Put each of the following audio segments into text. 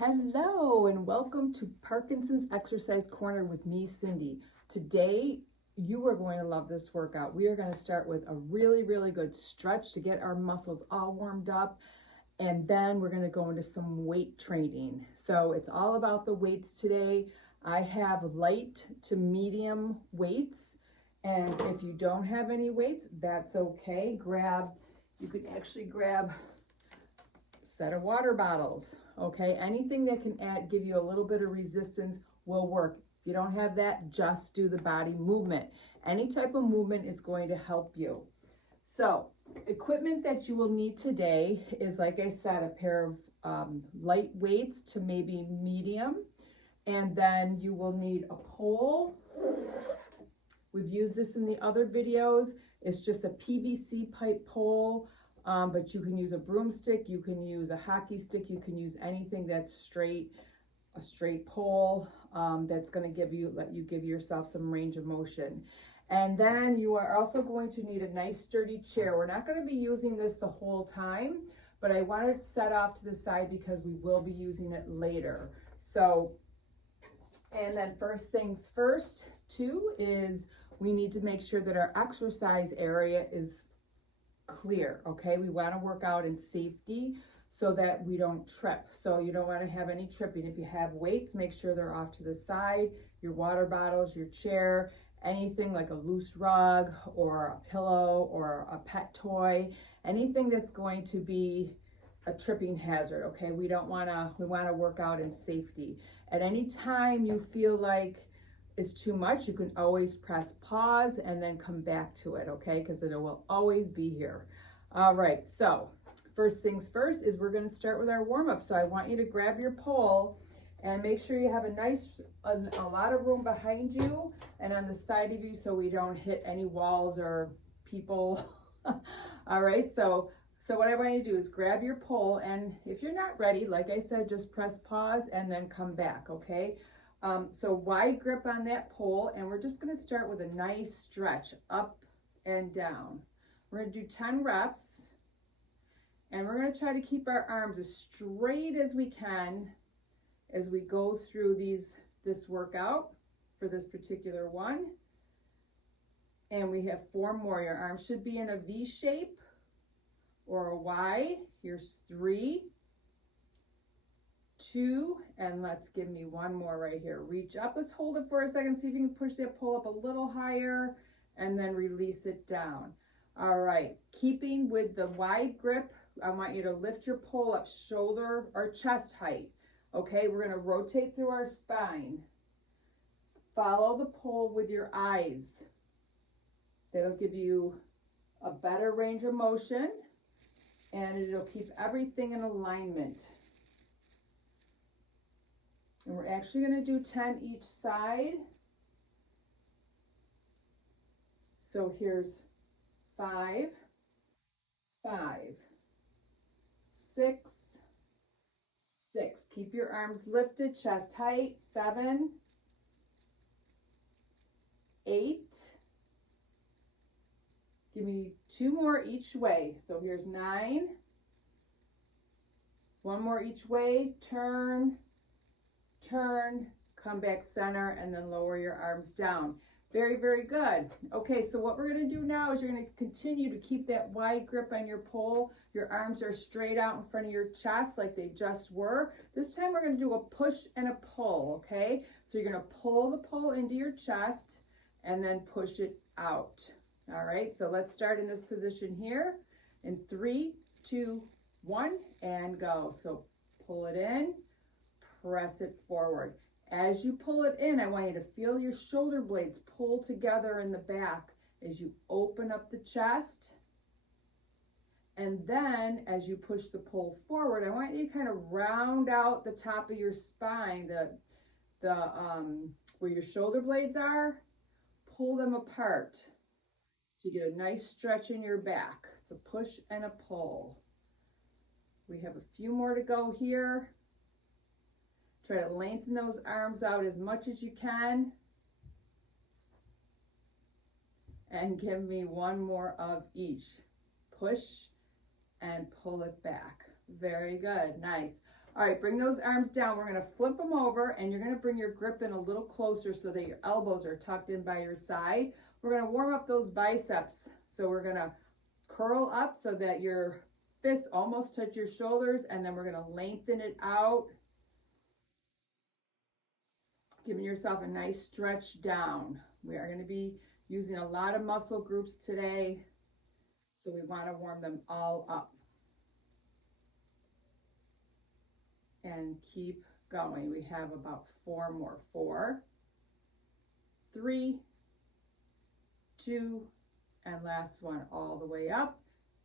Hello and welcome to Parkinson's Exercise Corner with me, Cindy. Today, you are going to love this workout. We are going to start with a really good stretch to get our muscles all warmed up, and then we're going to go into some weight training. So it's all about the weights today. I have light to medium weights, and if you don't have any weights, that's okay. You can actually grab set of water bottles, okay? Anything that can give you a little bit of resistance will work. If you don't have that, just do the body movement. Any type of movement is going to help you. So, equipment that you will need today is, like I said, a pair of light weights to maybe medium, and then you will need a pole. We've used this in the other videos. It's just a PVC pipe pole. But you can use a broomstick, you can use a hockey stick, you can use anything that's straight, a straight pole that's going to let you give yourself some range of motion. And then you are also going to need a nice sturdy chair. We're not going to be using this the whole time, but I wanted to set off to the side because we will be using it later. So, and then first things first too is we need to make sure that our exercise area is clear, okay? We want to work out in safety so that we don't trip. So you don't want to have any tripping. If you have weights, make sure they're off to the side, your water bottles, your chair, anything like a loose rug or a pillow or a pet toy, anything that's going to be a tripping hazard, okay? We want to work out in safety. At any time you feel like is too much, you can always press pause and then come back to it, okay? Because it will always be here. All right, so first things first is we're going to start with our warm-up. So I want you to grab your pole and make sure you have a lot of room behind you and on the side of you so we don't hit any walls or people. All right, so what I want you to do is grab your pole, and if you're not ready, like I said, just press pause and then come back, okay? So wide grip on that pole, and we're just going to start with a nice stretch up and down. We're going to do 10 reps, and we're going to try to keep our arms as straight as we can as we go through this workout for this particular one. And we have 4 more. Your arms should be in a V shape or a Y. Here's 3, 2, and let's give me 1 more right here. Reach up, let's hold it for a second, see if you can push that pole up a little higher, and then release it down. All right, keeping with the wide grip, I want you to lift your pole up shoulder or chest height. Okay, we're gonna rotate through our spine. Follow the pole with your eyes. That'll give you a better range of motion, and it'll keep everything in alignment. And we're actually going to do 10 each side. So here's 5, 5, 6, 6. Keep your arms lifted, chest height. 7, 8. Give me 2 more each way. So here's 9. 1 more each way. Turn, come back center, and then lower your arms down. Very good. Okay, so what we're going to do now is you're going to continue to keep that wide grip on your pole. Your arms are straight out in front of your chest like they just were. This time we're going to do a push and a pull, okay? So you're going to pull the pole into your chest and then push it out. All right, so let's start in this position here in 3, 2, 1, and go. So pull it in, press it forward. As you pull it in, I want you to feel your shoulder blades pull together in the back as you open up the chest. And then as you push the pole forward, I want you to kind of round out the top of your spine, where your shoulder blades are, pull them apart. So you get a nice stretch in your back. It's a push and a pull. We have a few more to go here. Try to lengthen those arms out as much as you can. And give me 1 more of each. Push and pull it back. Very good, nice. All right, bring those arms down. We're gonna flip them over and you're gonna bring your grip in a little closer so that your elbows are tucked in by your side. We're gonna warm up those biceps. So we're gonna curl up so that your fists almost touch your shoulders, and then we're gonna lengthen it out, giving yourself a nice stretch down. We are gonna be using a lot of muscle groups today, so we wanna warm them all up. And keep going. We have about 4 more. 4, 3, 2, and last one, all the way up,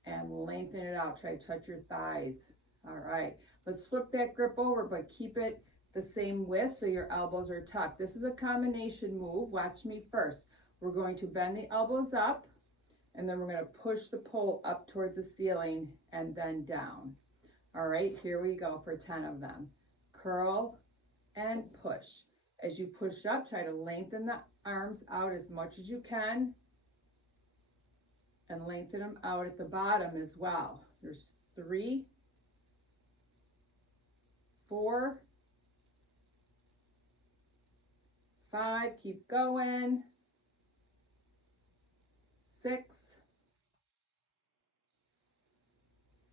and lengthen it out. Try to touch your thighs. All right, let's flip that grip over, but keep it the same width so your elbows are tucked. This is a combination move. Watch me first. We're going to bend the elbows up, and then we're going to push the pole up towards the ceiling and then down. All right, here we go for 10 of them. Curl and push. As you push up, try to lengthen the arms out as much as you can, and lengthen them out at the bottom as well. There's 3, 4, 5, keep going, 6,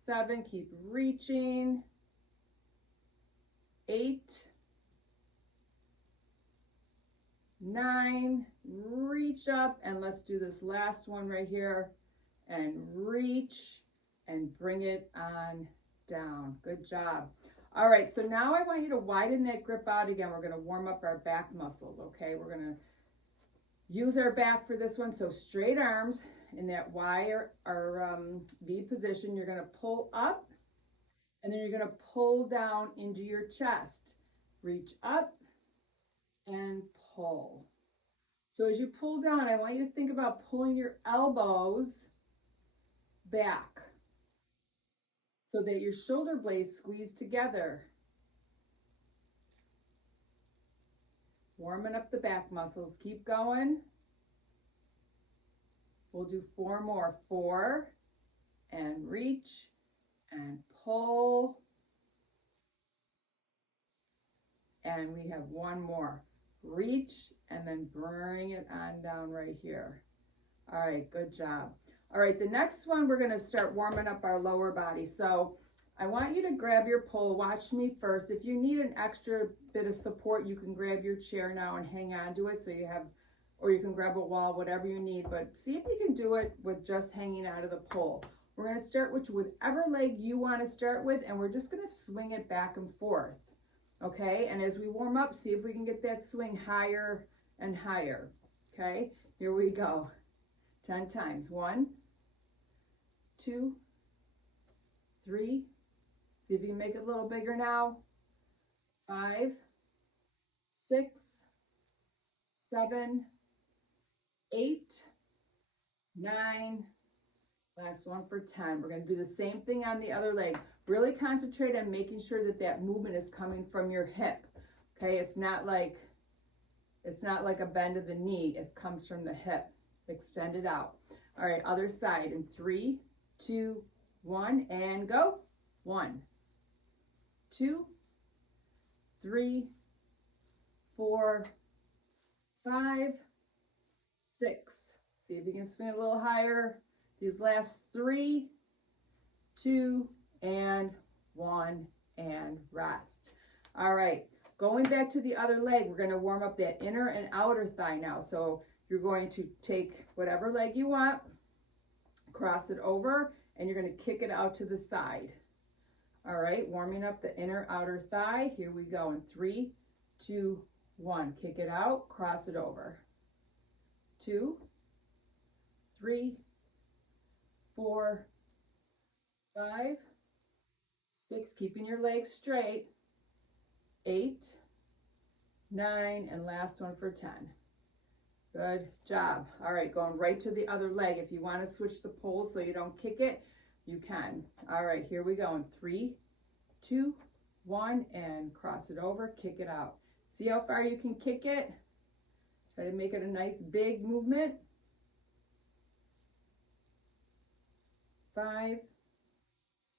7, keep reaching, 8, 9, reach up, and let's do this last one right here, and reach and bring it on down. Good job. All right, so now I want you to widen that grip out again. We're going to warm up our back muscles, okay? We're going to use our back for this one. So straight arms in that Y or V position. You're going to pull up, and then you're going to pull down into your chest. Reach up and pull. So as you pull down, I want you to think about pulling your elbows back so that your shoulder blades squeeze together. Warming up the back muscles. Keep going. We'll do 4 more. 4, and reach and pull. And we have 1 more. Reach and then bring it on down right here. All right, good job. All right, the next one, we're going to start warming up our lower body. So I want you to grab your pole. Watch me first. If you need an extra bit of support, you can grab your chair now and hang on to it so you have, or you can grab a wall, whatever you need, but see if you can do it with just hanging out of the pole. We're going to start with whichever leg you want to start with, and we're just going to swing it back and forth. Okay, and as we warm up, see if we can get that swing higher and higher. Okay, here we go. 10 times. 1, 2, 3. See if you can make it a little bigger now. 5, 6, 7, 8, 9. Last one for 10. We're going to do the same thing on the other leg. Really concentrate on making sure that that movement is coming from your hip. Okay, it's not like a bend of the knee. It comes from the hip. Extend it out. All right, other side in 3, 2, 1, and go. 1, 2, 3, 4, 5, 6. See if you can swing it a little higher. These last 3, 2, and 1, and rest. All right, going back to the other leg, we're going to warm up that inner and outer thigh now. So you're going to take whatever leg you want, cross it over, and you're going to kick it out to the side. All right, warming up the inner outer thigh. Here we go in 3, 2, 1. Kick it out, cross it over. 2, 3, 4, 5, 6, keeping your legs straight. 8, 9, and last one for 10. Good job. All right, going right to the other leg. If you want to switch the pole so you don't kick it, you can. All right, here we go in 3, 2, 1, and cross it over, kick it out. See how far you can kick it? Try to make it a nice big movement. 5,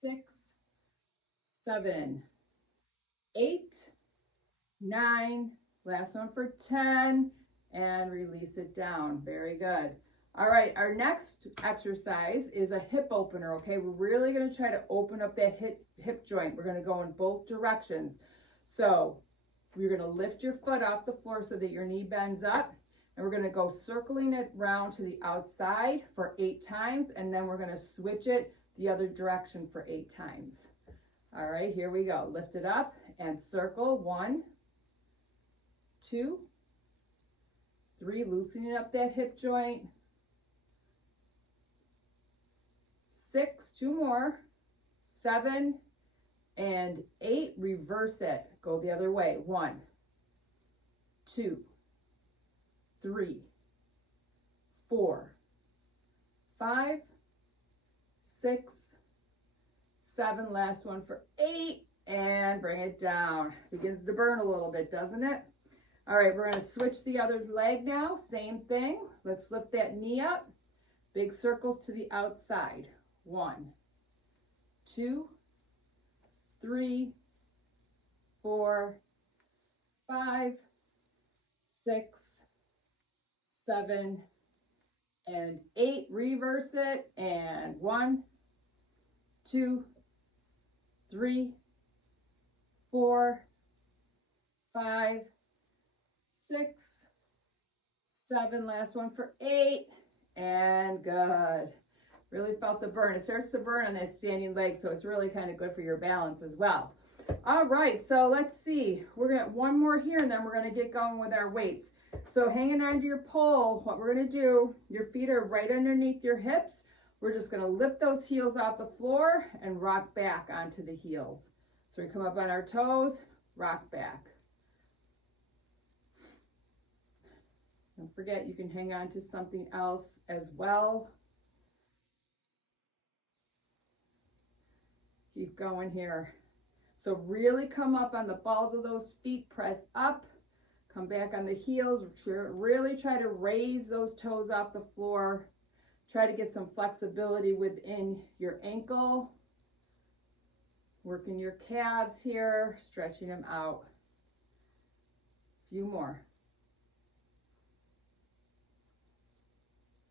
6, 7, 8, 9, last one for 10, and release it down. Very good. All right, our next exercise is a hip opener, okay? We're really gonna try to open up that hip joint. We're gonna go in both directions. So you're gonna lift your foot off the floor so that your knee bends up, and we're gonna go circling it round to the outside for 8 times, and then we're gonna switch it the other direction for 8 times. All right, here we go. Lift it up and circle. 1, 2, 3, loosening up that hip joint. 6, 2 more, 7, and 8, reverse it. Go the other way. 1, 2, 3, 4, 5, 6, 7, last one for 8, and bring it down. Begins to burn a little bit, doesn't it? All right, we're gonna switch the other leg now. Same thing. Let's lift that knee up. Big circles to the outside. 1, 2, 3, 4, 5, 6, 7, and 8. Reverse it. And 1, 2, 3, 4, 5, 6, 7. Last one for 8. And good. Really felt the burn. It starts to burn on that standing leg, so it's really kind of good for your balance as well. All right, so let's see. We're gonna one more here, and then we're gonna get going with our weights. So hanging onto your pole, what we're gonna do, your feet are right underneath your hips. We're just gonna lift those heels off the floor and rock back onto the heels. So we come up on our toes, rock back. Don't forget, you can hang on to something else as well. Keep going here. So really come up on the balls of those feet, press up, come back on the heels, really try to raise those toes off the floor. Try to get some flexibility within your ankle. Working your calves here, stretching them out. A few more.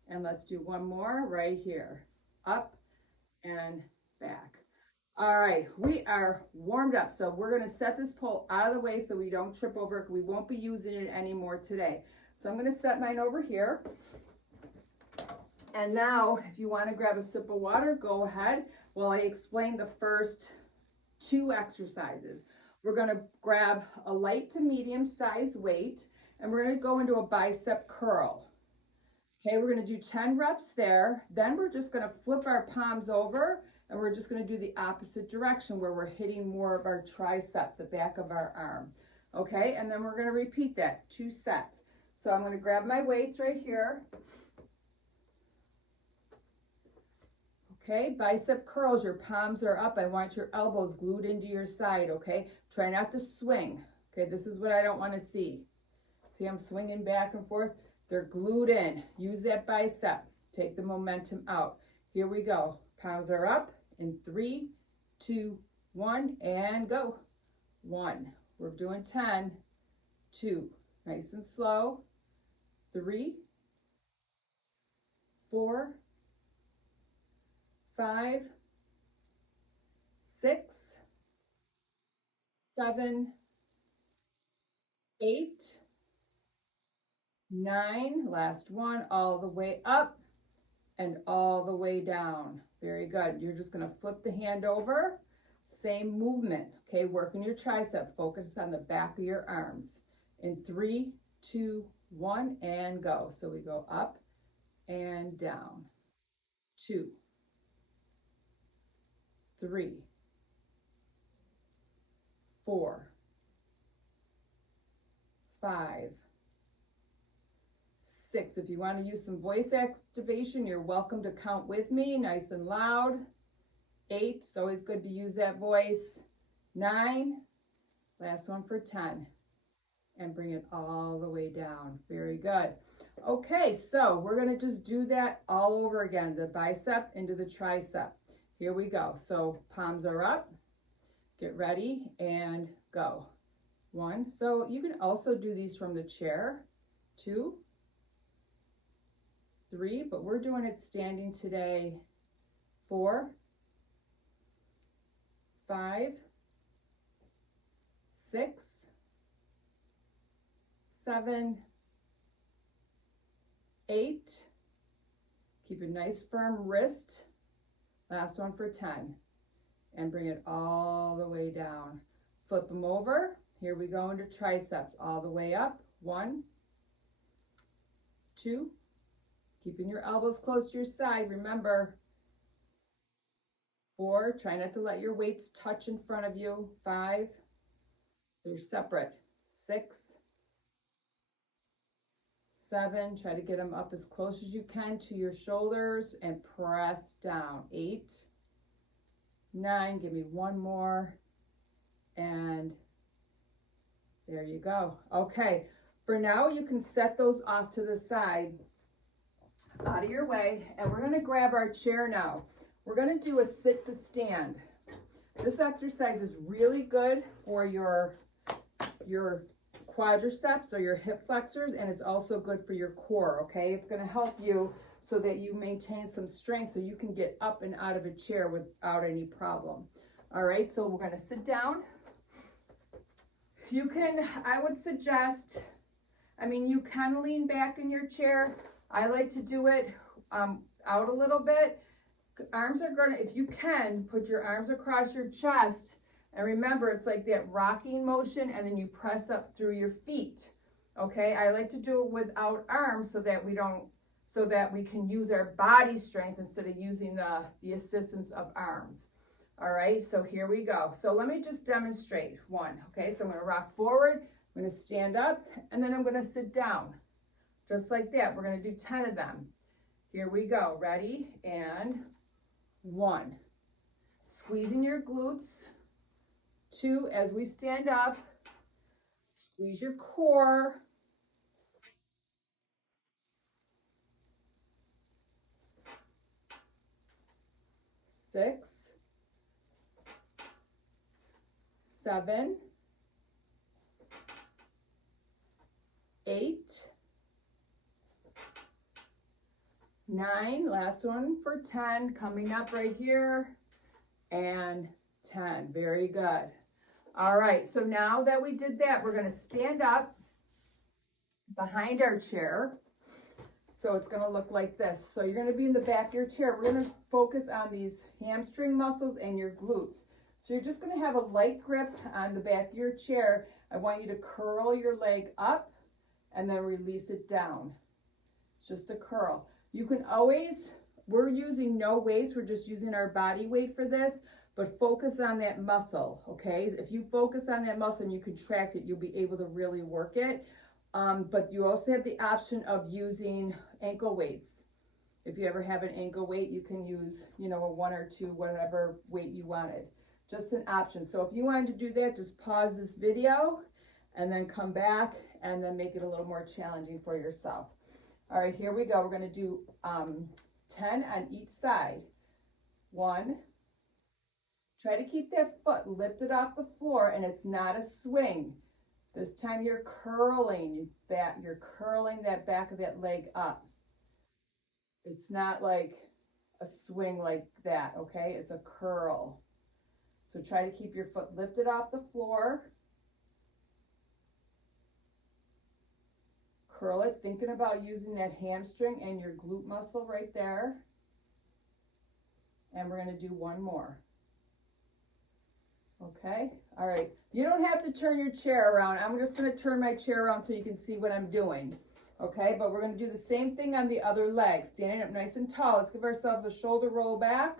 And let's do one more right here. Up and back. All right, we are warmed up. So we're gonna set this pole out of the way so we don't trip over it. We won't be using it anymore today. So I'm gonna set mine over here. And now, if you wanna grab a sip of water, go ahead while I explain the first 2 exercises. We're gonna grab a light to medium size weight, and we're gonna go into a bicep curl. Okay, we're gonna do 10 reps there. Then we're just gonna flip our palms over, and we're just gonna do the opposite direction where we're hitting more of our tricep, the back of our arm. Okay, and then we're gonna repeat that, 2 sets. So I'm gonna grab my weights right here. Okay, bicep curls, your palms are up. I want your elbows glued into your side, okay? Try not to swing. Okay, this is what I don't wanna see. See, I'm swinging back and forth. They're glued in. Use that bicep. Take the momentum out. Here we go. Palms are up in 3, 2, 1, and go. 1. We're doing 10. 2. Nice and slow. 3, 4, 5, 6, 7, 8, 9, last one, all the way up and all the way down. Very good. You're just going to flip the hand over. Same movement. Okay, working your tricep. Focus on the back of your arms. In 3, 2, 1, and go. So we go up and down. 2, 3, 4, 5, 6. If you want to use some voice activation, you're welcome to count with me, nice and loud. 8, it's always good to use that voice. 9, last one for 10. And bring it all the way down. Very good. Okay, so we're going to just do that all over again, the bicep into the tricep. Here we go. So palms are up. Get ready and go. 1. So you can also do these from the chair. 2, 3, but we're doing it standing today. 4, 5, 6, 7, 8. Keep a nice firm wrist. Last one for 10. And bring it all the way down. Flip them over. Here we go into triceps, all the way up. 1, 2, keeping your elbows close to your side. Remember, 4, try not to let your weights touch in front of you. 5, they're separate. 6, 7, try to get them up as close as you can to your shoulders and press down. 8, 9, give me one more, and there you go. Okay, for now you can set those off to the side, out of your way, and we're going to grab our chair now. We're going to do a sit to stand. This exercise is really good for your quadriceps or your hip flexors, and it's also good for your core, okay? It's going to help you so that you maintain some strength so you can get up and out of a chair without any problem. All right, so we're going to sit down. You can, I would suggest, you can lean back in your chair. I like to do it out a little bit. Arms are going to, if you can, put your arms across your chest. And remember, it's like that rocking motion, and then you press up through your feet. Okay, I like to do it without arms so that we can use our body strength instead of using the assistance of arms. All right, so here we go. So let me just demonstrate one. Okay, so I'm going to rock forward, I'm going to stand up, and then I'm going to sit down. Just like that. We're going to do 10 of them. Here we go. Ready? And 1. Squeezing your glutes. 2, as we stand up, squeeze your core. 6, 7, 8, 9, last one for 10, coming up right here, and 10. Very good. All right, so now that we did that, we're going to stand up behind our chair. So it's going to look like this. So you're going to be in the back of your chair. We're going to focus on these hamstring muscles and your glutes. So you're just going to have a light grip on the back of your chair. I want you to curl your leg up and then release it down. Just a curl. You can always, we're using no weights, we're just using our body weight for this, but focus on that muscle, okay? If you focus on that muscle and you contract it, you'll be able to really work it. But you also have the option of using ankle weights. If you ever have an ankle weight, you can use, a 1 or 2, whatever weight you wanted. Just an option. So if you wanted to do that, just pause this video and then come back and then make it a little more challenging for yourself. All right, here we go. We're going to do 10 on each side. 1. Try to keep that foot lifted off the floor, and it's not a swing. This time you're curling that back of that leg up. It's not like a swing like that, okay? It's a curl. So try to keep your foot lifted off the floor. Curl it, thinking about using that hamstring and your glute muscle right there. And we're going to do one more. Okay, all right. You don't have to turn your chair around. I'm just going to turn my chair around so you can see what I'm doing. Okay, but we're going to do the same thing on the other leg. Standing up nice and tall. Let's give ourselves a shoulder roll back,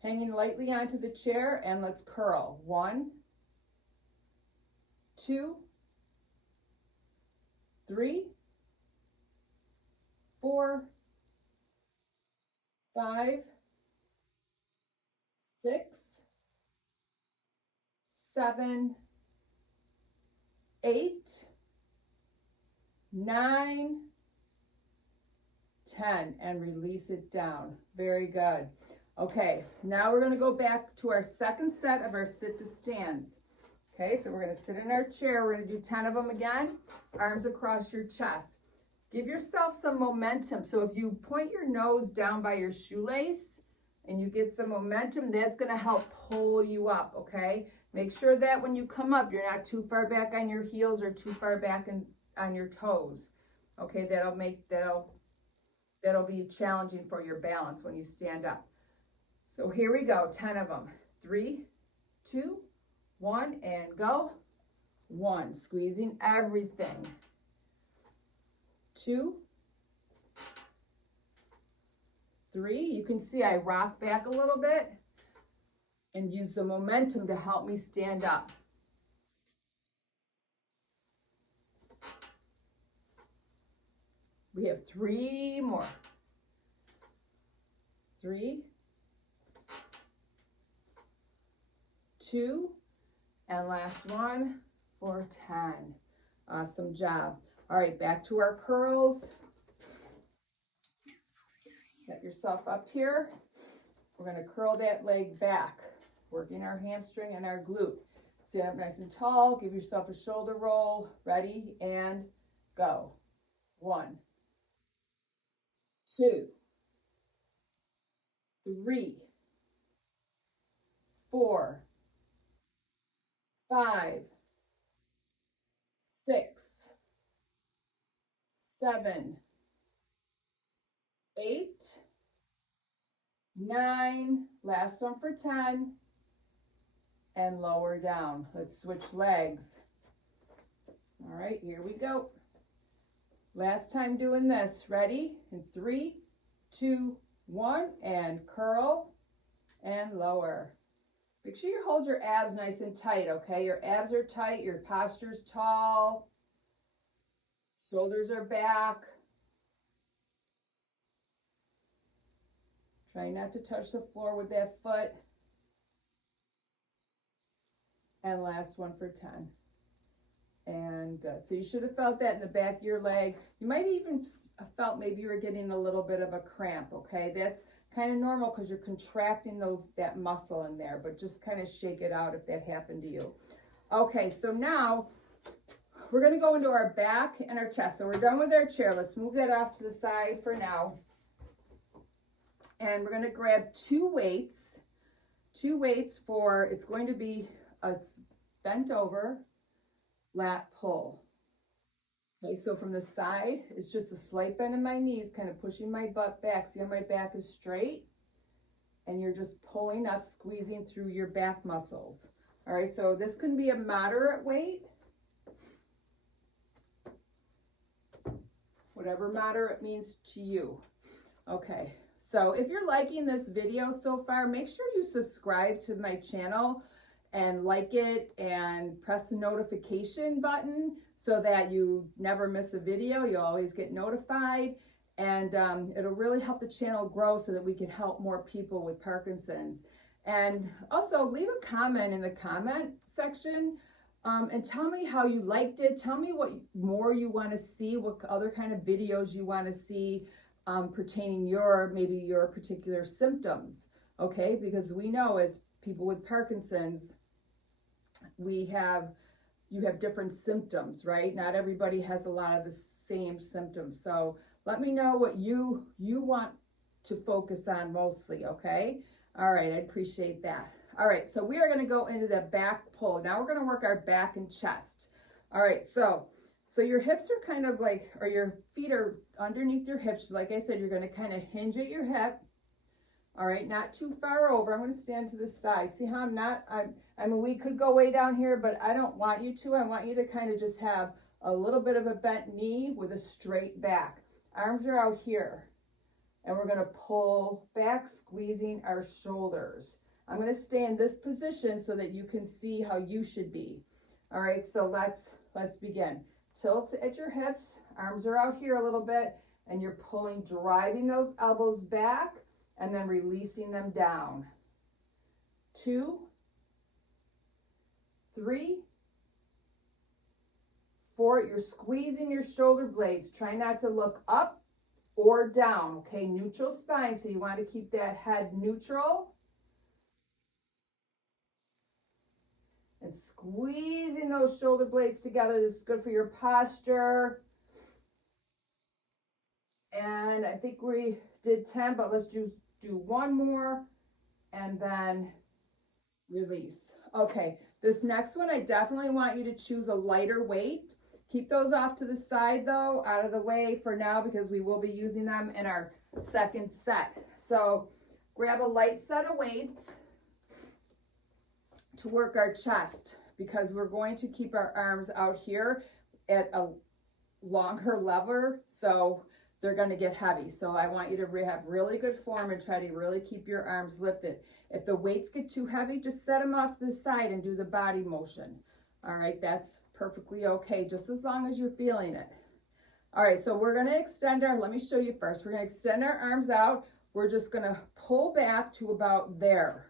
hanging lightly onto the chair, and let's curl. 1, 2, 3, 4, 5, 6, 7, 8, 9, 10, and release it down. Very good. Okay, now we're going to go back to our second set of our sit to stands. Okay, so we're gonna sit in our chair. We're gonna do 10 of them again. Arms across your chest. Give yourself some momentum. So if you point your nose down by your shoelace and you get some momentum, that's gonna help pull you up, okay? Make sure that when you come up, you're not too far back on your heels or too far back on your toes. Okay, that'll be challenging for your balance when you stand up. So here we go, 10 of them. 3, 2, 1, and go. 1, squeezing everything. 2, 3, you can see I rock back a little bit and use the momentum to help me stand up. 3 more. 3, 2, and last one for 10. Awesome job. All right, back to our curls. Set yourself up here. We're gonna curl that leg back, working our hamstring and our glute. Stand up nice and tall, give yourself a shoulder roll. Ready, and go. 1, 2, 3, 4, 5, 6, 7, 8, 9, last one for 10, and lower down. Let's switch legs. All right, here we go. Last time doing this. Ready? In 3, 2, 1, and curl and lower. Make sure you hold your abs nice and tight, okay? Your abs are tight, your posture's tall, shoulders are back. Try not to touch the floor with that foot. And last one for 10. And good. So you should have felt that in the back of your leg. You might even felt maybe you were getting a little bit of a cramp, okay? That's kind of normal because you're contracting that muscle in there, but just kind of shake it out if that happened to you. Okay, so now we're going to go into our back and our chest. So we're done with our chair. Let's move that off to the side for now. And we're going to grab 2 weights. 2 weights for, it's going to be a bent over lat pull. Okay, so from the side, it's just a slight bend in my knees, kind of pushing my butt back. See how my back is straight? And you're just pulling up, squeezing through your back muscles. All right, so this can be a moderate weight. Whatever moderate means to you. Okay, so if you're liking this video so far, make sure you subscribe to my channel and like it and press the notification button so that you never miss a video. You always get notified, and it'll really help the channel grow so that we can help more people with Parkinson's. And also leave a comment in the comment section and tell me how you liked it. Tell me what more you want to see, what other kind of videos you want to see pertaining maybe your particular symptoms, okay? Because we know as people with Parkinson's, you have different symptoms, right? Not everybody has a lot of the same symptoms. So let me know what you want to focus on mostly, okay? All right, I appreciate that. All right, so we are gonna go into the back pull. Now we're gonna work our back and chest. All right, so your hips are kind of like, or your feet are underneath your hips. Like I said, you're gonna kind of hinge at your hip. All right, not too far over. I'm gonna stand to the side. See how I mean, we could go way down here, but I don't want you to. I want you to kind of just have a little bit of a bent knee with a straight back. Arms are out here. And we're gonna pull back, squeezing our shoulders. I'm gonna stay in this position so that you can see how you should be. All right, so let's begin. Tilt at your hips, arms are out here a little bit, and you're driving those elbows back and then releasing them down. 2, 3, 4, you're squeezing your shoulder blades. Try not to look up or down, okay? Neutral spine, so you want to keep that head neutral. And squeezing those shoulder blades together. This is good for your posture. And I think we did 10, but let's do one more and then release. Okay, this next one, I definitely want you to choose a lighter weight. Keep those off to the side though, out of the way for now, because we will be using them in our second set. So grab a light set of weights to work our chest, because we're going to keep our arms out here at a longer lever, so they're going to get heavy. So I want you to have really good form and try to really keep your arms lifted. If the weights get too heavy, just set them off to the side and do the body motion. All right, that's perfectly okay, just as long as you're feeling it. All right, so we're going to extend our, let me show you first. We're going to extend our arms out. We're just going to pull back to about there.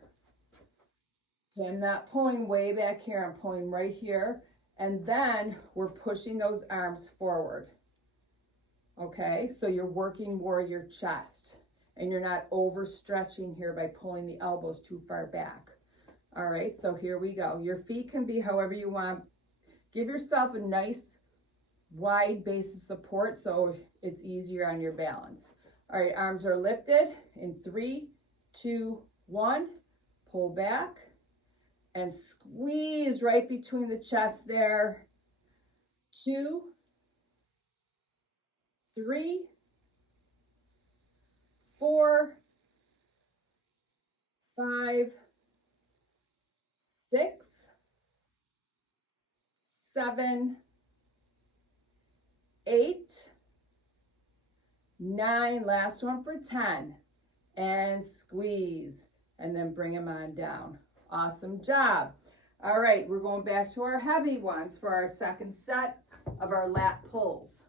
Okay, I'm not pulling way back here, I'm pulling right here. And then we're pushing those arms forward. Okay, so you're working more your chest and you're not overstretching here by pulling the elbows too far back. All right, so here we go. Your feet can be however you want. Give yourself a nice wide base of support so it's easier on your balance. All right, arms are lifted in 3, 2, 1. Pull back and squeeze right between the chest there. 2, 3, 4, 5, 6, 7, 8, 9, last one for 10, and squeeze, and then bring them on down. Awesome job. All right, we're going back to our heavy ones for our second set of our lat pulls.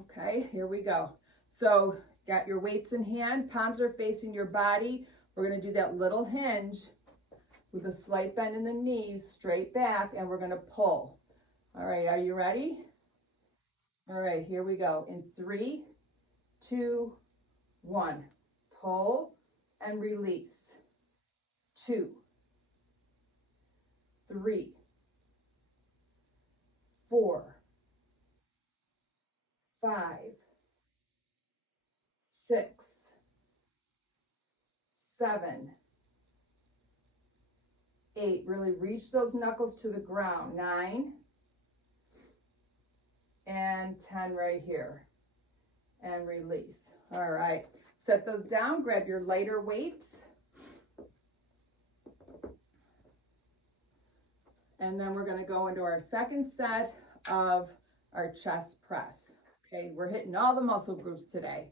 Okay, here we go. So got your weights in hand, palms are facing your body. We're going to do that little hinge with a slight bend in the knees, straight back, and we're going to pull. All right, are you ready? All right, here we go. In 3, 2, 1. Pull and release. 2, 3, 4, 5, 6, 7, 8. Really reach those knuckles to the ground. 9 and 10 right here. And release. All right. Set those down. Grab your lighter weights. And then we're going to go into our second set of our chest press. Okay, we're hitting all the muscle groups today.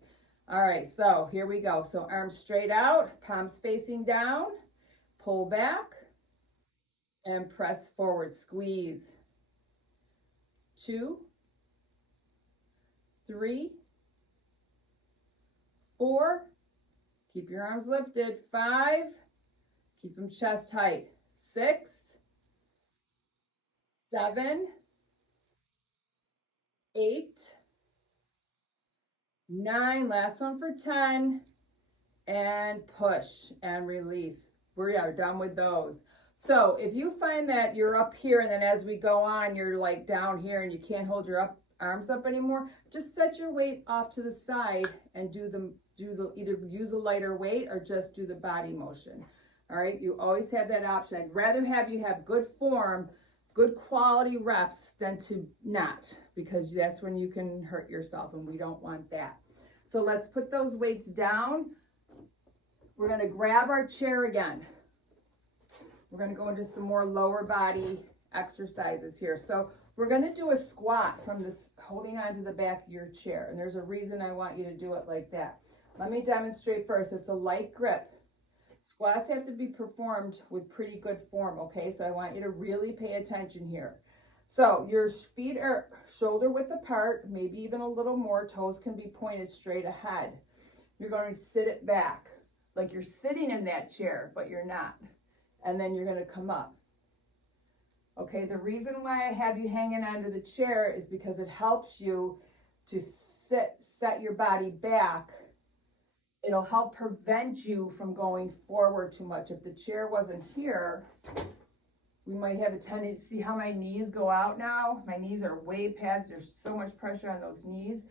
All right, so here we go. So arms straight out, palms facing down, pull back, and press forward. Squeeze. 2, 3, 4. Keep your arms lifted. 5. Keep them chest height. 6, 7, 8, 9, last one for 10, and push and release. We are done with those. So if you find that you're up here and then as we go on, you're like down here and you can't hold your arms up anymore, just set your weight off to the side and either use a lighter weight or just do the body motion. All right, you always have that option. I'd rather have you have good form, good quality reps than to not, because that's when you can hurt yourself and we don't want that. So let's put those weights down. We're going to grab our chair again. We're going to go into some more lower body exercises here. So we're going to do a squat from this, holding onto the back of your chair. And there's a reason I want you to do it like that. Let me demonstrate first. It's a light grip. Squats have to be performed with pretty good form, okay? So I want you to really pay attention here. So your feet are shoulder width apart, maybe even a little more. Toes can be pointed straight ahead. You're going to sit it back like you're sitting in that chair, but you're not. And then you're going to come up. Okay, the reason why I have you hanging onto the chair is because it helps you to set your body back. It'll help prevent you from going forward too much. If the chair wasn't here, We might have a tendency, see how my knees go out now? My knees are way past, there's so much pressure on those knees.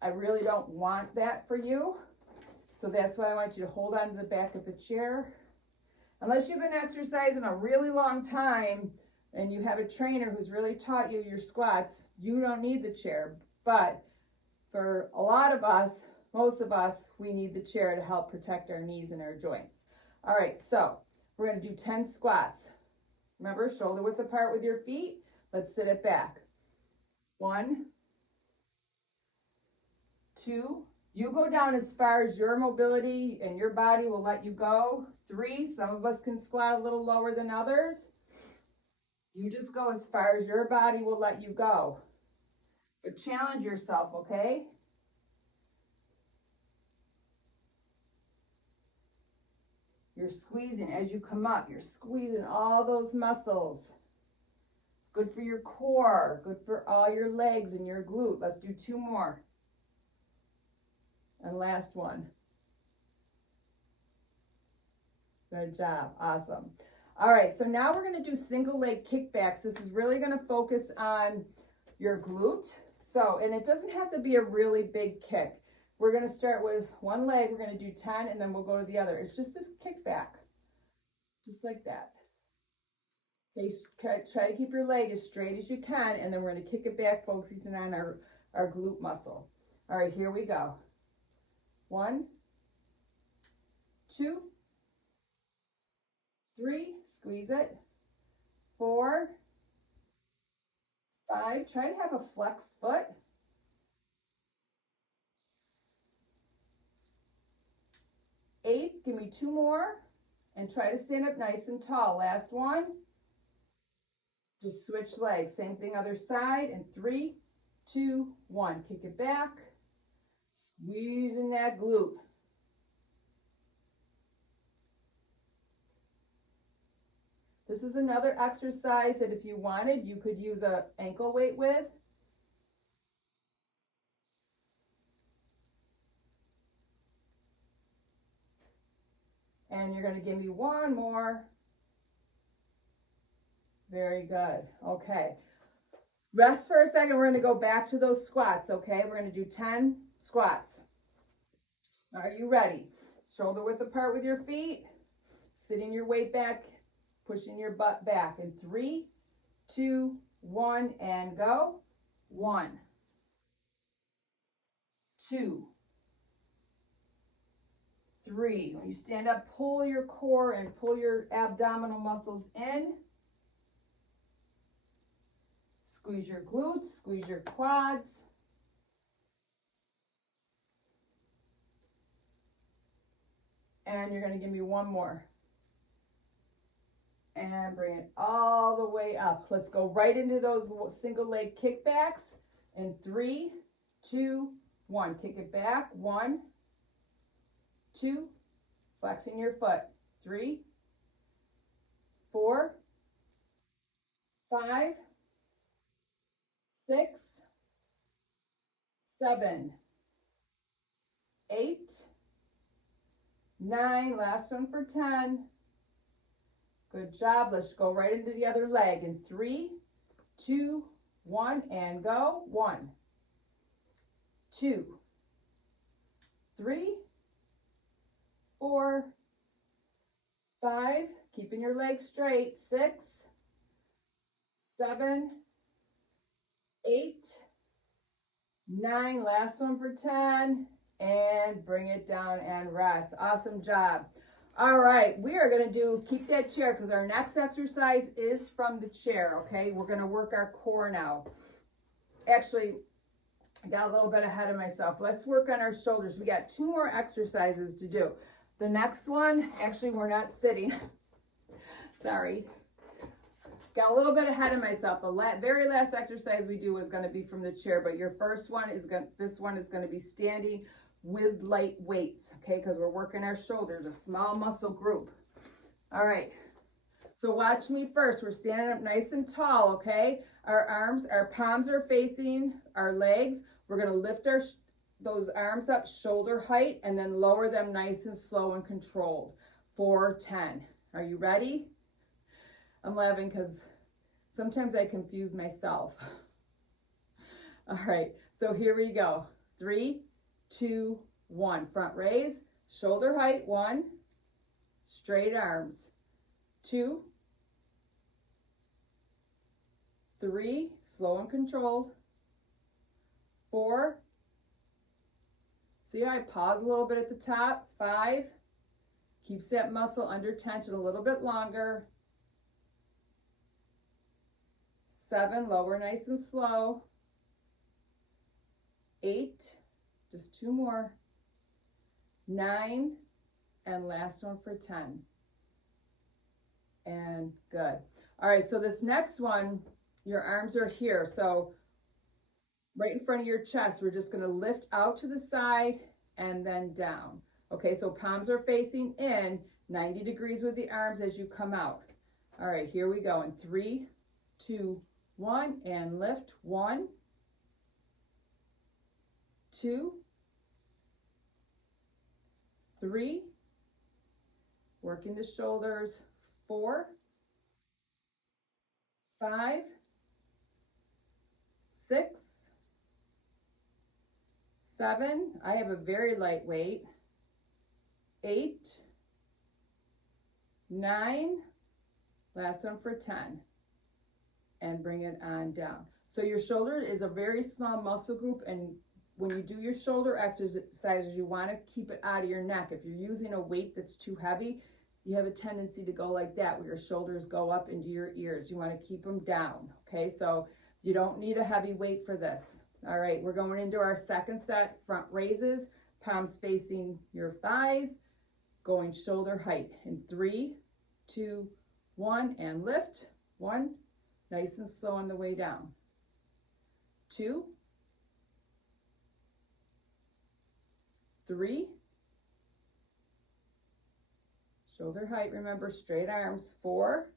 I really don't want that for you. So that's why I want you to hold on to the back of the chair. Unless you've been exercising a really long time and you have a trainer who's really taught you your squats, you don't need the chair. But for a lot of us, most of us, we need the chair to help protect our knees and our joints. All right, so we're gonna do 10 squats. Remember, shoulder width apart with your feet. Let's sit it back. 1, 2, you go down as far as your mobility and your body will let you go. 3, some of us can squat a little lower than others. You just go as far as your body will let you go. But challenge yourself, okay? You're squeezing as you come up. You're squeezing all those muscles. It's good for your core, good for all your legs and your glute. Let's do 2 more. And last one. Good job. Awesome. All right, so now we're going to do single leg kickbacks. This is really going to focus on your glute. So, and it doesn't have to be a really big kick. We're going to start with one leg. We're going to do 10, and then we'll go to the other. It's just a kickback, just like that. Okay, try to keep your leg as straight as you can, and then we're going to kick it back, focusing on our glute muscle. All right, here we go. 1, 2, 3, squeeze it. 4, 5, try to have a flex foot. 8, give me 2 more, and try to stand up nice and tall. Last one. Just switch legs. Same thing other side. And 3, 2, 1. Kick it back. Squeezing that glute. This is another exercise that if you wanted, you could use an ankle weight with. And you're going to give me 1 more. Very good. Okay. Rest for a second. We're going to go back to those squats, okay? We're going to do 10 squats. Are you ready? Shoulder width apart with your feet. Sitting your weight back, pushing your butt back. In 3, 2, 1, and go. 1, 2, 3. When you stand up, pull your core and pull your abdominal muscles in. Squeeze your glutes, squeeze your quads. And you're going to give me 1 more. And bring it all the way up. Let's go right into those single leg kickbacks. In 3, 2, 1. Kick it back. 1, 2, flexing your foot. 3, 4, 5, 6, 7, 8, 9. Last one for 10. Good job. Let's go right into the other leg. In 3, 2, 1, and go. 1, 2, 3, 4, 5. Keeping your legs straight. 6, 7, 8, 9. Last one for 10. And bring it down and rest. Awesome job. All right, we are going to keep that chair because our next exercise is from the chair, okay? We're going to work our core now. Actually, I got a little bit ahead of myself. Let's work on our shoulders. We got 2 more exercises to do. The next one, actually, we're not sitting. Sorry. Got a little bit ahead of myself. The very last exercise we do is going to be from the chair, but your first one is this one is going to be standing with light weights, okay, because we're working our shoulders, a small muscle group. All right, so watch me first. We're standing up nice and tall, okay? Our palms are facing our legs. We're going to lift those arms up shoulder height and then lower them nice and slow and controlled. 4, 10. Are you ready? I'm laughing because sometimes I confuse myself. All right, so here we go. 3, 2, 1. Front raise, shoulder height, 1. Straight arms, 2, 3, slow and controlled, 4. See how I pause a little bit at the top? 5, keeps that muscle under tension a little bit longer. 7, lower nice and slow. 8, just 2 more. 9, and last one for 10. And good. All right, so this next one, your arms are here. So right in front of your chest, we're just gonna lift out to the side and then down. Okay, so palms are facing in, 90 degrees with the arms as you come out. All right, here we go. In 3, 2, 1, and lift. 1, 2, 3, working the shoulders. 4, 5, 6, 7. I have a very light weight. 8, 9, last one for 10. And bring it on down. So your shoulder is a very small muscle group, and when you do your shoulder exercises, you want to keep it out of your neck. If you're using a weight that's too heavy, you have a tendency to go like that, where your shoulders go up into your ears. You want to keep them down, okay? So you don't need a heavy weight for this. All right, we're going into our second set, front raises, palms facing your thighs, going shoulder height. In 3, 2, 1, and lift. 1, nice and slow on the way down. 2, 3, shoulder height, remember, straight arms. 4,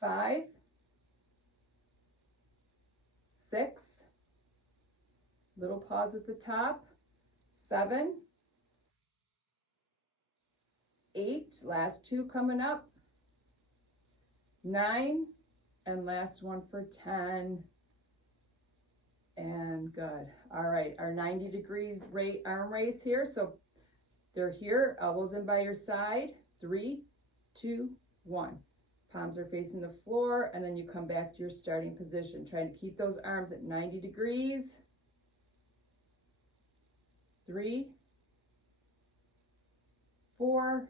5, 6, little pause at the top. 7, 8, last 2 coming up. 9, and last one for 10. And good. All right, our 90-degree arm raise here. So they're here, elbows in by your side. 3, 2, 1. Palms are facing the floor, and then you come back to your starting position, trying to keep those arms at 90 degrees. 3, 4,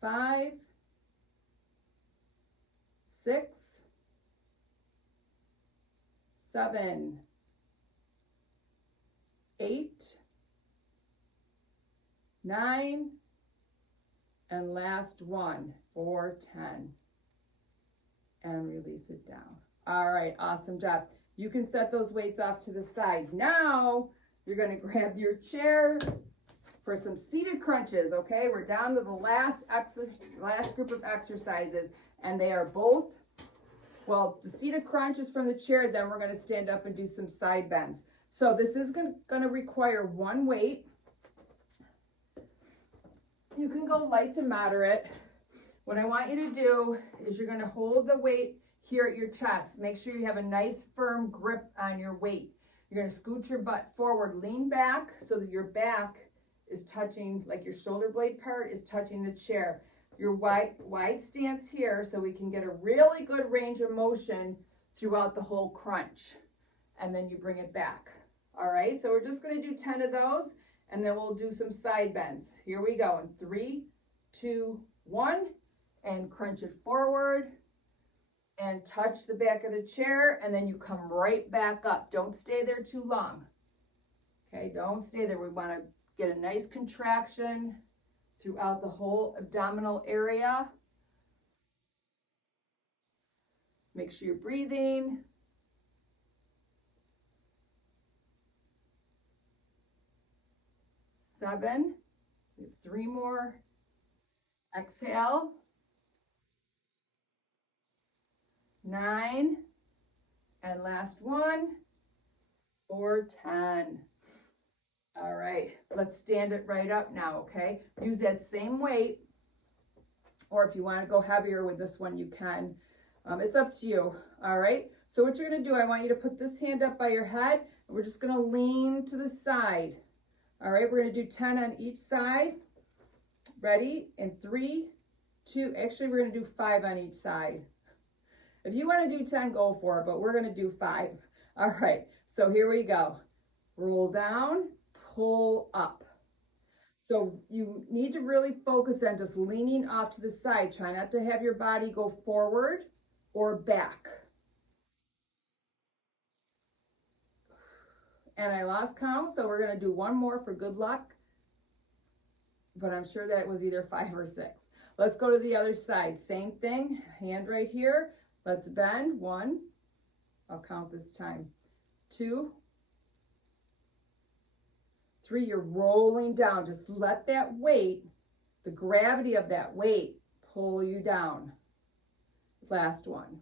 5, 6, 7, 8, 9, and last one for 10. And release it down. All right, awesome job. You can set those weights off to the side. Now, you're gonna grab your chair for some seated crunches, okay? We're down to the last group of exercises, and they are both, well, the seated crunch is from the chair, then we're gonna stand up and do some side bends. So this is gonna require one weight. You can go light to moderate. What I want you to do is you're gonna hold the weight here at your chest. Make sure you have a nice firm grip on your weight. You're gonna scoot your butt forward, lean back so that your back is touching, like your shoulder blade part is touching the chair. Your wide stance here so we can get a really good range of motion throughout the whole crunch. And then you bring it back. All right, so we're just gonna do 10 of those, and then we'll do some side bends. Here we go in 3, 2, 1, and crunch it forward and touch the back of the chair, and then you come right back up. Don't stay there too long. Okay, don't stay there. We wanna get a nice contraction throughout the whole abdominal area. Make sure you're breathing. Seven. We have 3 more. Exhale. 9. And last one. For 10. All right, let's stand it right up now, okay? Use that same weight. or if you want to go heavier with this one, you can. It's up to you. All right. So what you're going to do, I want you to put this hand up by your head, and we're just going to lean to the side. All right. We're going to do 10 on each side. Ready? In 3, 2, actually, we're going to do 5 on each side. If you want to do 10, go for it, but we're going to do 5. All right. So here we go. Roll down, pull up. So you need to really focus on just leaning off to the side. Try not to have your body go forward or back. And I lost count, so we're going to do one more for good luck. But I'm sure that it was either 5 or 6. Let's go to the other side. Same thing, hand right here. Let's bend. 1, I'll count this time. 2, 3, you're rolling down. Just let that weight, the gravity of that weight, pull you down. Last one.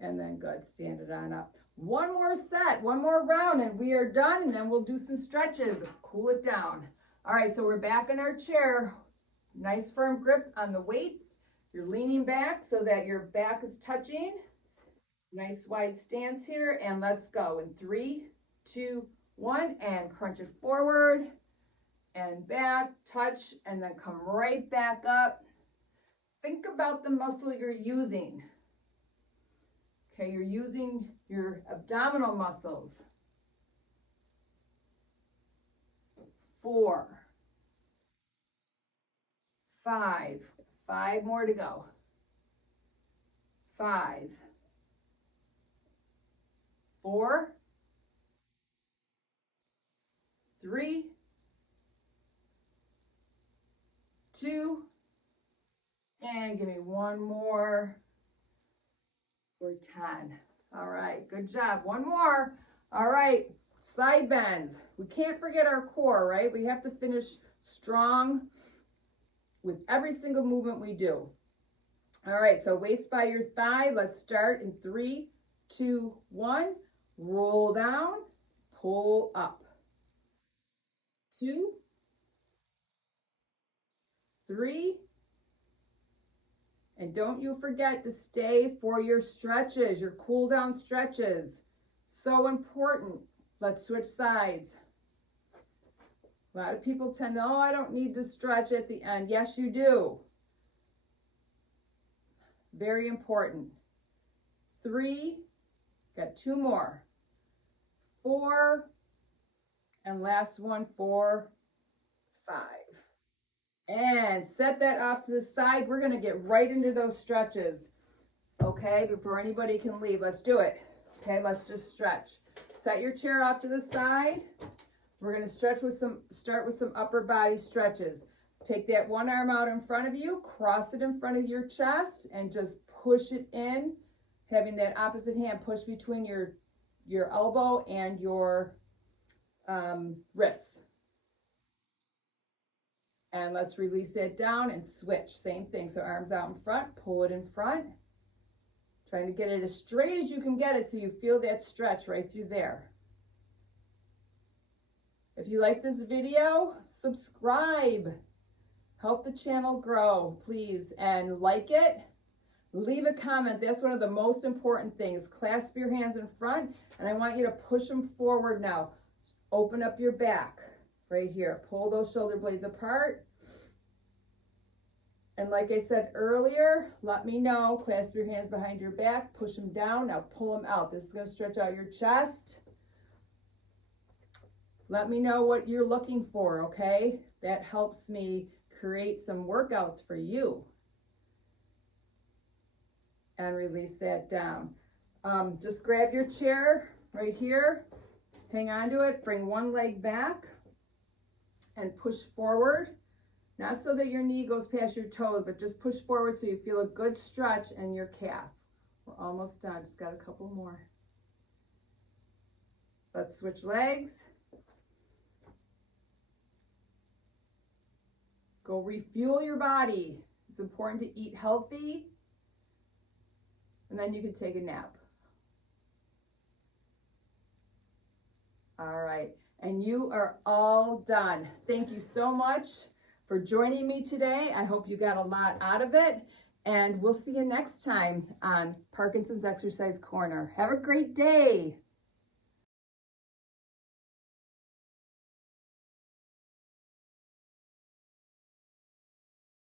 And then good, stand it on up. One more set, one more round, and we are done, and then we'll do some stretches. Cool it down. All right, so we're back in our chair. Nice firm grip on the weight. You're leaning back so that your back is touching. Nice wide stance here, and let's go. In 3, 2, 1, and crunch it forward and back, touch, and then come right back up. Think about the muscle you're using. Okay, you're using your abdominal muscles. 4, 5, 5 more to go. 5, 4, 3, 2, and give me one more. For 10. All right, good job. One more. All right, side bends. We can't forget our core, right? We have to finish strong with every single movement we do. All right, so waist by your thigh. Let's start in 3, 2, 1. Roll down, pull up. 2, 3, and don't you forget to stay for your stretches, your cool down stretches. So important. Let's switch sides. A lot of people tend to, oh, I don't need to stretch at the end. Yes, you do. Very important. 3, got 2 more. 4, and last one for 5. And set that off to the side. We're going to get right into those stretches. Okay, before anybody can leave, let's do it. Okay, let's just stretch. Set your chair off to the side. We're going to start with some upper body stretches. Take that one arm out in front of you, cross it in front of your chest, and just push it in. Having that opposite hand push between your elbow and your wrists. And let's release it down and switch. Same thing. So arms out in front, pull it in front. Trying to get it as straight as you can get it so you feel that stretch right through there. If you like this video, subscribe. Help the channel grow, please. And like it. Leave a comment. That's one of the most important things. Clasp your hands in front, and I want you to push them forward now. Open up your back right here. Pull those shoulder blades apart. And like I said earlier, let me know. Clasp your hands behind your back. Push them down. Now pull them out. This is going to stretch out your chest. Let me know what you're looking for, okay? That helps me create some workouts for you. And release that down. Just grab your chair right here. Hang on to it. Bring one leg back and push forward. Not so that your knee goes past your toes, but just push forward so you feel a good stretch in your calf. We're almost done. Just got a couple more. Let's switch legs. Go refuel your body. It's important to eat healthy. And then you can take a nap. All right. And you are all done. Thank you so much. for joining me today. I hope you got a lot out of it, and we'll see you next time on Parkinson's Exercise Corner. Have a great day.